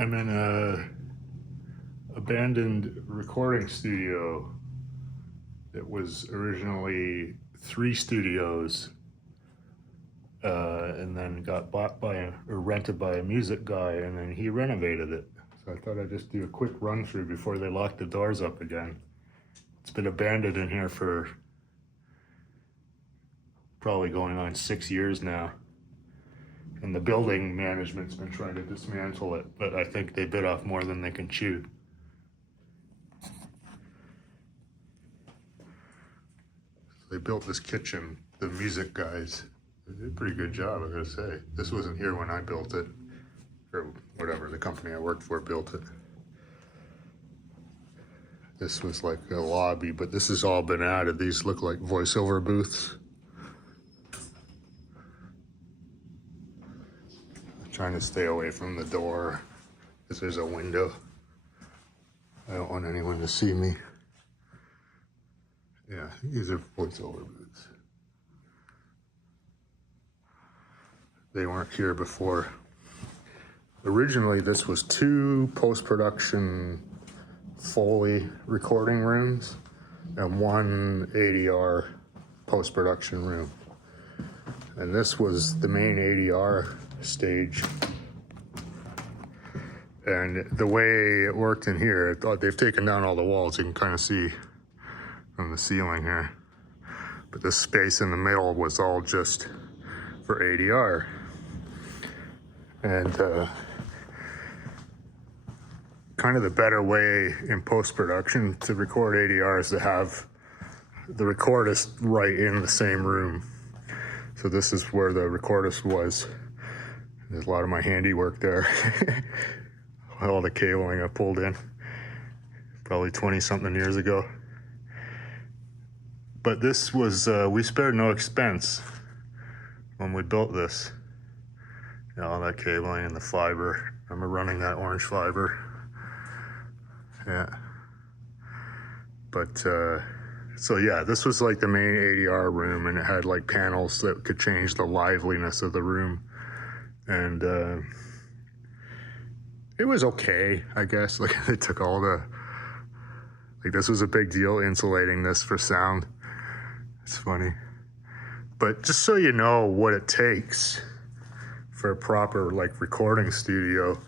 I'm in a abandoned recording studio that was originally 3 studios and then got bought by or rented by a music guy, and then he renovated it. So I thought I'd just do a quick run through before they lock the doors up again. It's been abandoned in here for probably going on 6 years now. And the building management's been trying to dismantle it, but I think they bit off more than they can chew. They built this kitchen, the music guys. They did a pretty good job, I gotta say. This wasn't here when I built it, or whatever, the company I worked for built it. This was like a lobby, but this has all been added. These look like voiceover booths. I'm trying to stay away from the door because there's a window. I don't want anyone to see me. Yeah, these are voiceover booths. They weren't here before. Originally, this was 2 post-production Foley recording rooms and 1 ADR post-production room. And this was the main ADR stage. And the way it worked in here, they've taken down all the walls. You can kind of see from the ceiling here. But this space in the middle was all just for ADR. And kind of the better way in post-production to record ADR is to have the recordist right in the same room. So this is where the recordist was. There's a lot of my handiwork there. All the cabling I pulled in, probably 20-something years ago. But this was, we spared no expense when we built this. You know, all that cabling and the fiber. I remember running that orange fiber. Yeah. But, so yeah, this was like the main ADR room, and it had like panels that could change the liveliness of the room. And it was okay, I guess. Like, they took all the, like, this was a big deal, insulating this for sound. It's funny. But just so you know what it takes for a proper, like, recording studio.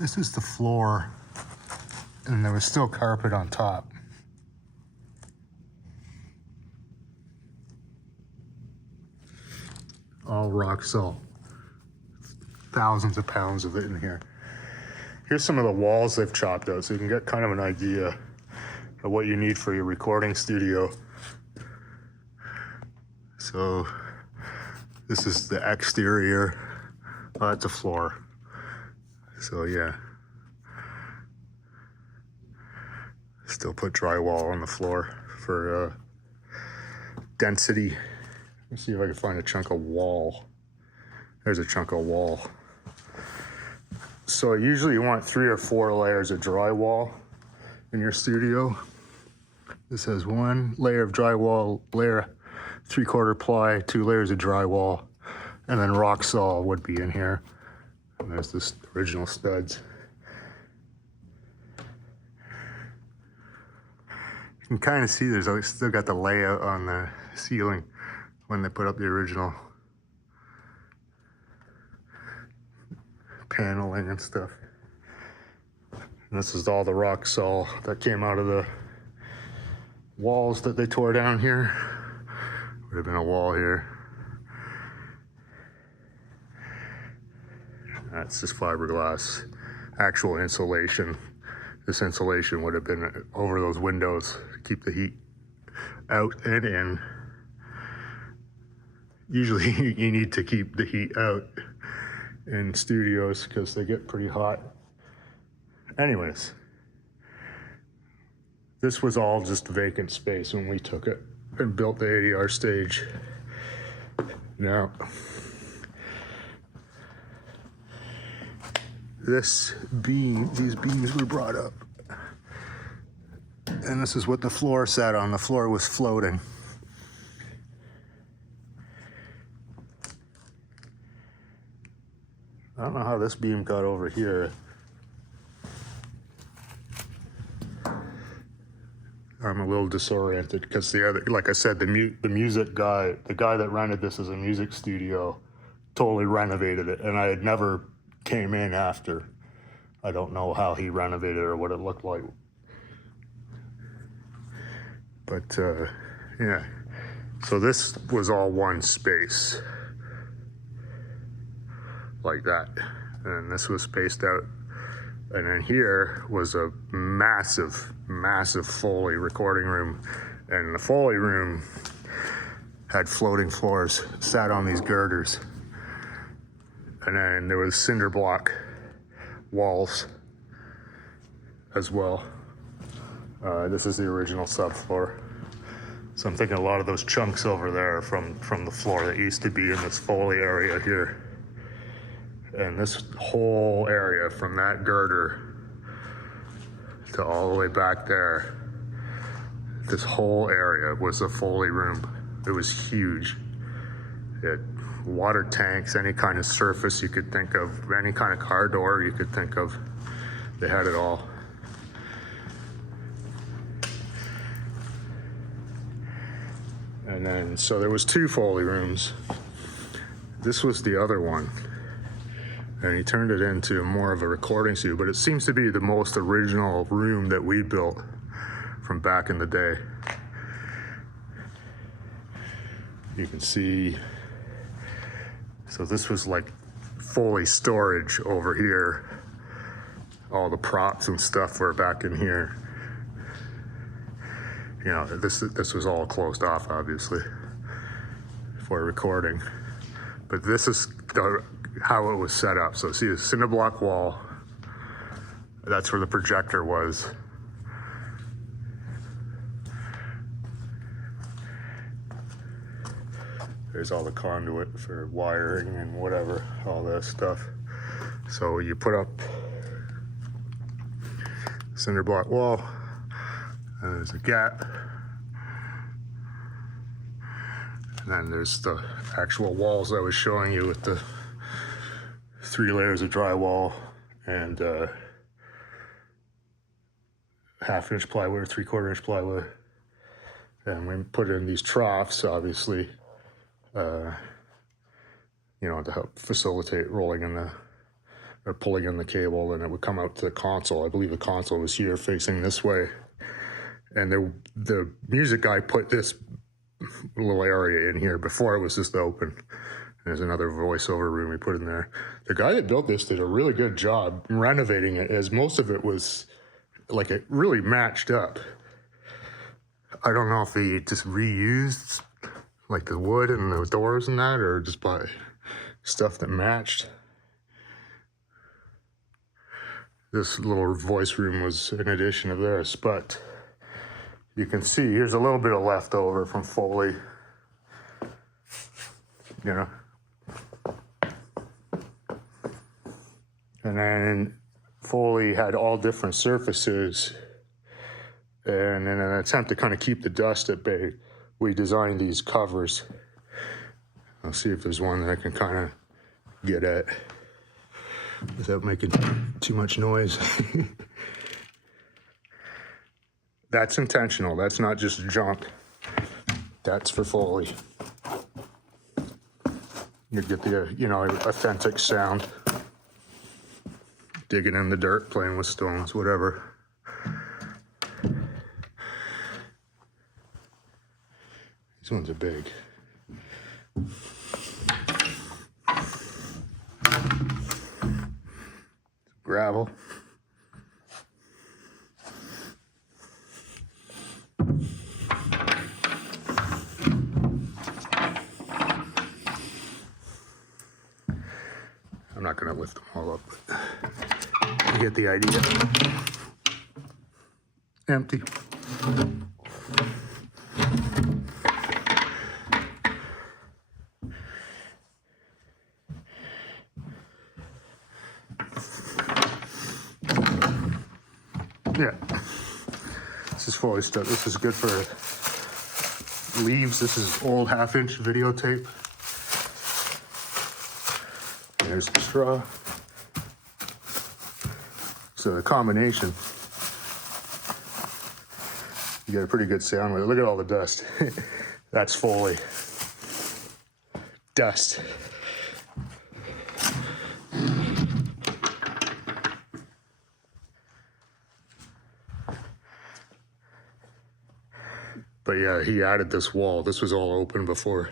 This is the floor, and there was still carpet on top. All rock salt. Thousands of pounds of it in here. Here's some of the walls they've chopped out so you can get kind of an idea of what you need for your recording studio. So this is the exterior. Oh, that's a floor. So yeah. Still put drywall on the floor for density. Let's see if I can find a chunk of wall. There's a chunk of wall. So usually you want 3 or 4 layers of drywall in your studio. This has 1 layer of drywall, layer 3/4 ply, 2 layers of drywall, and then rock salt would be in here. And there's the original studs. You can kind of see there's still got the layout on the ceiling when they put up the original paneling and stuff. And this is all the rock salt that came out of the walls that they tore down here. Would have been a wall here. That's just fiberglass. Actual insulation. This insulation would have been over those windows to keep the heat out and in. Usually you need to keep the heat out in studios because they get pretty hot. Anyways, this was all just vacant space when we took it and built the ADR stage. Now, these beams were brought up. And this is what the floor sat on. The floor was floating. I don't know how this beam got over here. I'm a little disoriented because the other, like I said, the music guy, the guy that rented this as a music studio, totally renovated it, and I had never came in after. I don't know how he renovated it or what it looked like. But yeah, so this was all one space like that, and this was spaced out. And then here was a massive, massive Foley recording room. And the Foley room had floating floors, sat on these girders. And then there was cinder block walls as well. This is the original subfloor. So I'm thinking a lot of those chunks over there are from the floor that used to be in this Foley area here. And this whole area from that girder to all the way back there, this whole area was a Foley room. It was huge. It had water tanks, any kind of surface you could think of, any kind of car door you could think of. They had it all. And then, so there was 2 Foley rooms. This was the other one. And he turned it into more of a recording studio, but it seems to be the most original room that we built from back in the day. You can see, so this was like Foley storage over here. All the props and stuff were back in here. You know, this was all closed off, obviously, for recording. But this is how it was set up. So see the cinder block wall, that's where the projector was. There's all the conduit for wiring and whatever, all that stuff. So you put up cinder block wall, and there's a gap. And then there's the actual walls I was showing you with the 3 layers of drywall and 1/2 inch plywood, 3/4 inch plywood. And we put in these troughs, obviously, you know, to help facilitate rolling in the, or pulling in the cable, and it would come out to the console. I believe the console was here facing this way. And the music guy put this little area in here before it was just open. There's another voiceover room he put in there. The guy that built this did a really good job renovating it, as most of it was like, it really matched up. I don't know if he just reused like the wood and the doors and that, or just bought stuff that matched. This little voice room was an addition of this, but you can see here's a little bit of leftover from Foley, you know. And then Foley had all different surfaces, and in an attempt to kind of keep the dust at bay, we designed these covers. I'll see if there's one that I can kind of get at without making too much noise. That's intentional. That's not just junk. That's for Foley. You get the, you know, authentic sound. Digging in the dirt, playing with stones, whatever. These ones are big. Gravel. I'm not going to lift them all up, but you get the idea. Empty. Yeah, this is Foley stuff. This is good for leaves. This is old 1/2 inch videotape. There's the straw. this combination, you get a pretty good sound with it. Look at all the dust. That's Foley. Dust. But yeah, he added this wall. This was all open before.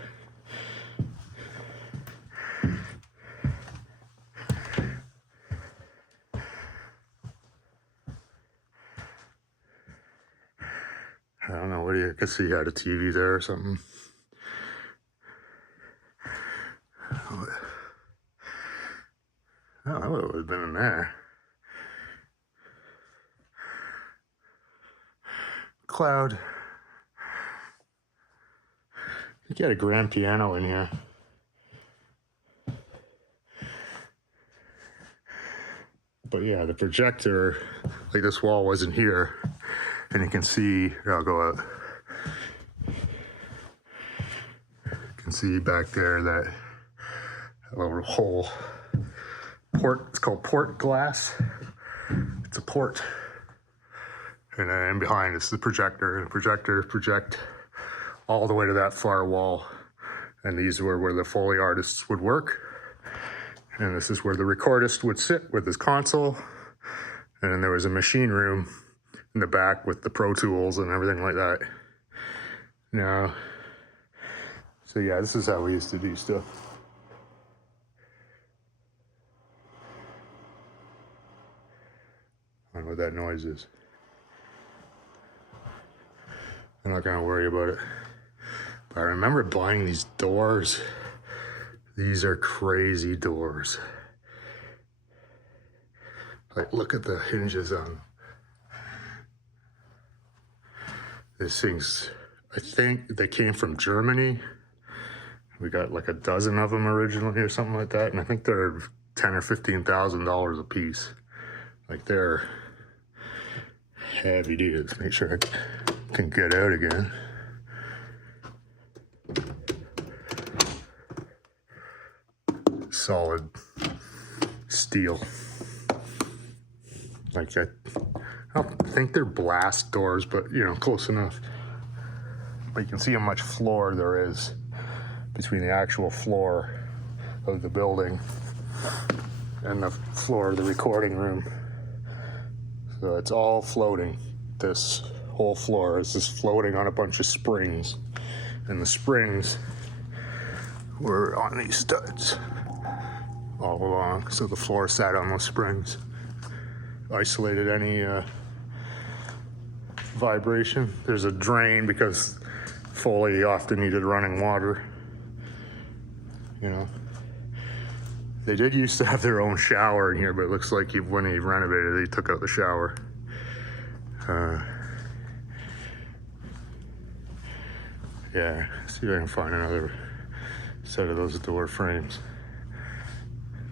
I don't know, what do you, I guess he had a TV there or something. Oh, that would have been in there. Cloud. I think he had a grand piano in here. But yeah, the projector, like this wall wasn't here. And you can see, here, I'll go out. You can see back there that little hole. Port, it's called port glass. It's a port. And then behind it's the projector. And the projector project all the way to that far wall. And these were where the Foley artists would work. And this is where the recordist would sit with his console. And then there was a machine room in the back with the Pro Tools and everything like that. Now, so yeah, this is how we used to do stuff. I don't know what that noise is. I'm not gonna worry about it. But I remember buying these doors. These are crazy doors. Like, look at the hinges on them. These things, I think they came from Germany. We got like a dozen of them originally or something like that. And I think they're $10,000 or $15,000 a piece. Like, they're heavy dudes. Make sure I can get out again. Solid steel. Like that. I don't think they're blast doors, but you know, close enough. But you can see how much floor there is between the actual floor of the building and the floor of the recording room. So it's all floating. This whole floor is just floating on a bunch of springs. And the springs were on these studs all along. So the floor sat on those springs. Isolated any vibration. There's a drain because Foley often needed running water. You know, they did used to have their own shower in here, but it looks like when he renovated, he took out the shower. Yeah, see if I can find another set of those door frames.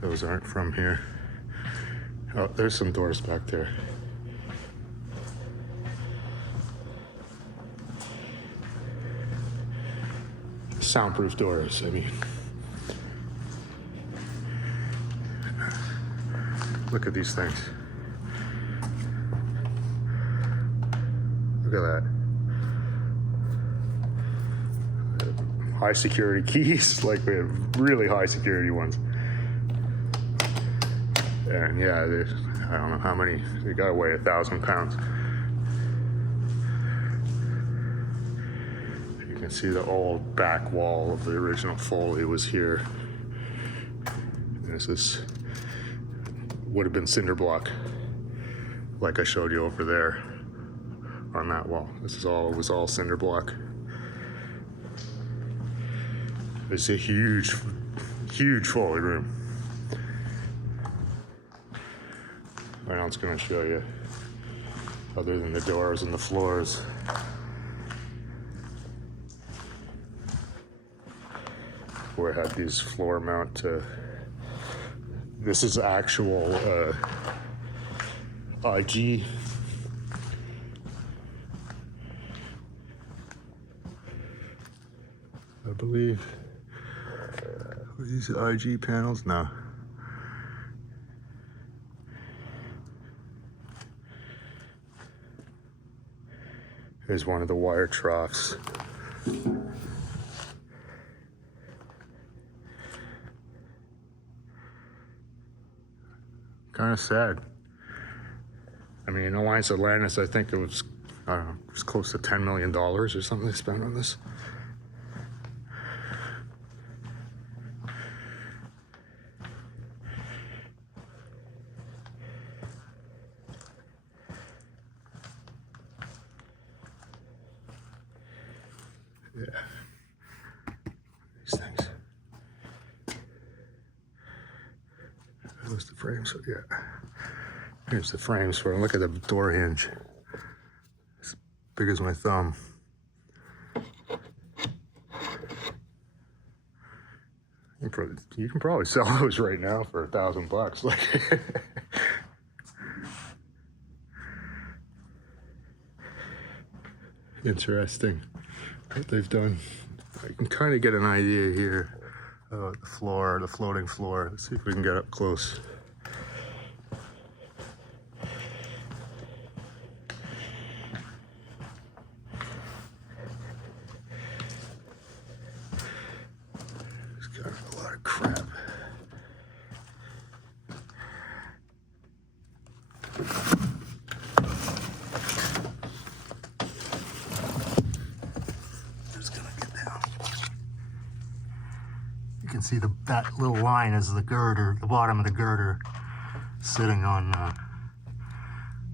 Those aren't from here. Oh, there's some doors back there. Soundproof doors, I mean. Look at these things. Look at that. High security keys, like we have really high security ones. And yeah, I don't know how many, they gotta weigh 1,000 pounds. You can see the old back wall of the original Foley was here. This is, would have been cinder block, like I showed you over there on that wall. This is all, it was all cinder block. It's a huge, huge Foley room. What else can I show you? Other than the doors and the floors. Where I had these floor mount, this is actual IG. I believe. Are these IG panels? No. Here's one of the wire troughs. Kind of sad. I mean, in Alliance Atlantis, I think it was, I don't know, it was close to $10 million or something they spent on this. Yeah. These things. Those the frames. Yeah. Here's the frames for them. Look at the door hinge. It's as big as my thumb. You can probably sell those right now for $1,000. Like. Interesting what they've done. You can kind of get an idea here about the floor, the floating floor. Let's see if we can get up close. It's kind of a lot of crap. You can see that little line is the girder, the bottom of the girder, sitting on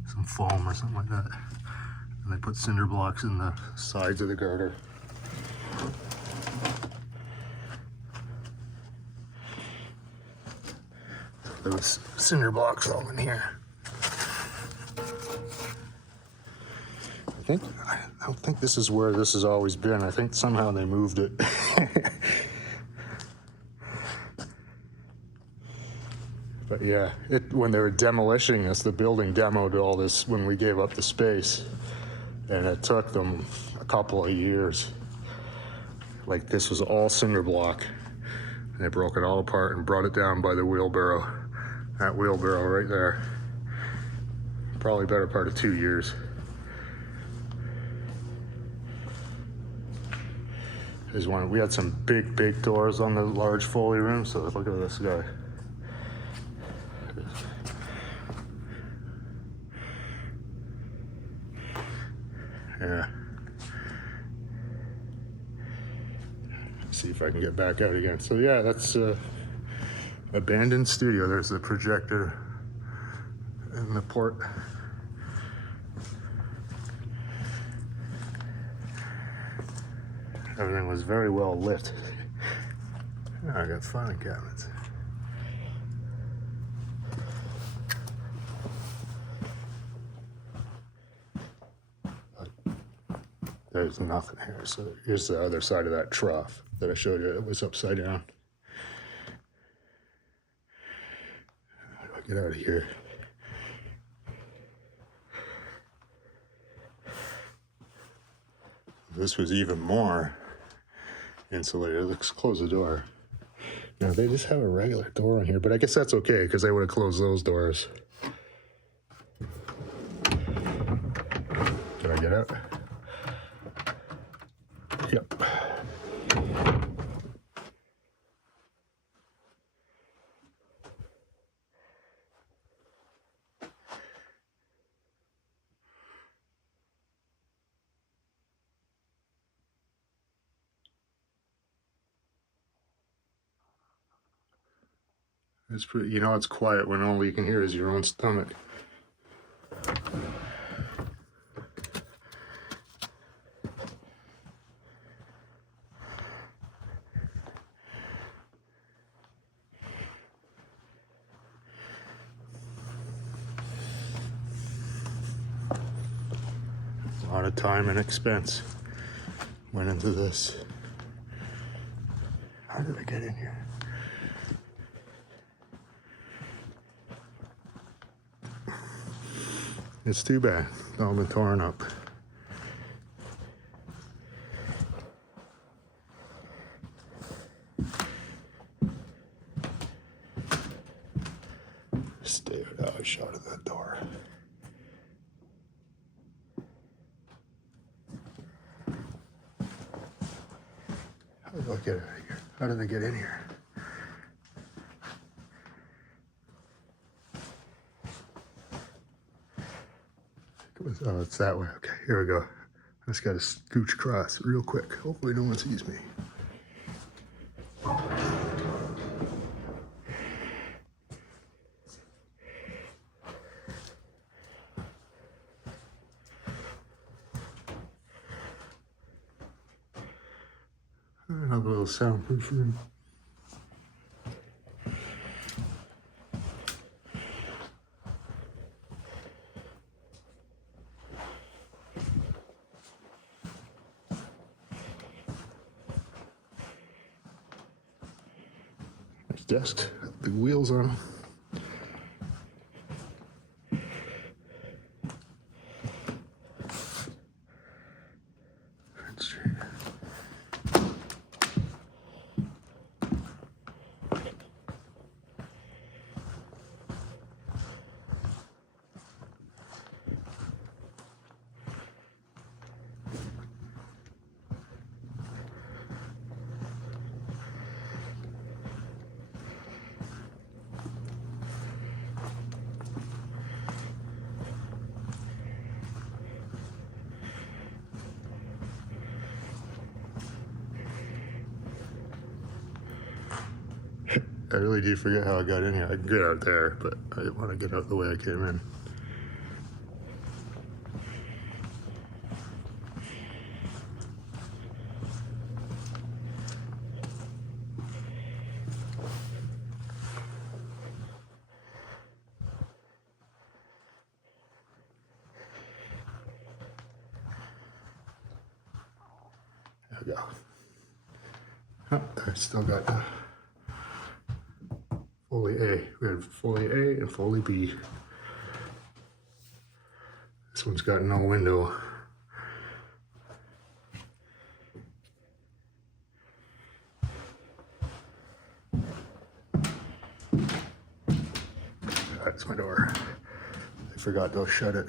some foam or something like that. And they put cinder blocks in the sides of the girder. Those cinder blocks all in here. I don't think this is where this has always been. I think somehow they moved it. But yeah, when they were demolishing this, the building demoed all this when we gave up the space. And it took them a couple of years. Like this was all cinder block. And they broke it all apart and brought it down by the wheelbarrow. That wheelbarrow right there. Probably better part of 2 years. There's one. We had some big doors on the large Foley room, so look at this guy. Yeah. See if I can get back out again. So yeah, that's abandoned studio. There's the projector and the port. Everything was very well lit. I got filing cabinets. There's nothing here. So here's the other side of that trough that I showed you. It was upside down. How do I get out of here? This was even more insulated. Let's close the door. Now they just have a regular door in here, but I guess that's okay because they would have closed those doors. Can I get out? Yep. It's pretty, you know, it's quiet when all you can hear is your own stomach. A lot of time and expense went into this. How did I get in here? It's too bad. It's all been torn up. Stay out a shot of that door. do I get out of here? How did I get in here? Oh, it's that way. Okay, here we go. I just got to scooch across real quick. Hopefully no one sees me. Another little soundproof room. Nice desks, big wheels on them. I really do forget how I got in here. I can get out there, but I didn't want to get out the way I came in. There we go. Oh, I still got the Foley A. We have Foley A and Foley B. This one's got no window. That's my door. I forgot to shut it.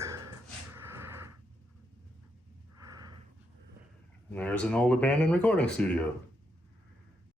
And there's an old abandoned recording studio.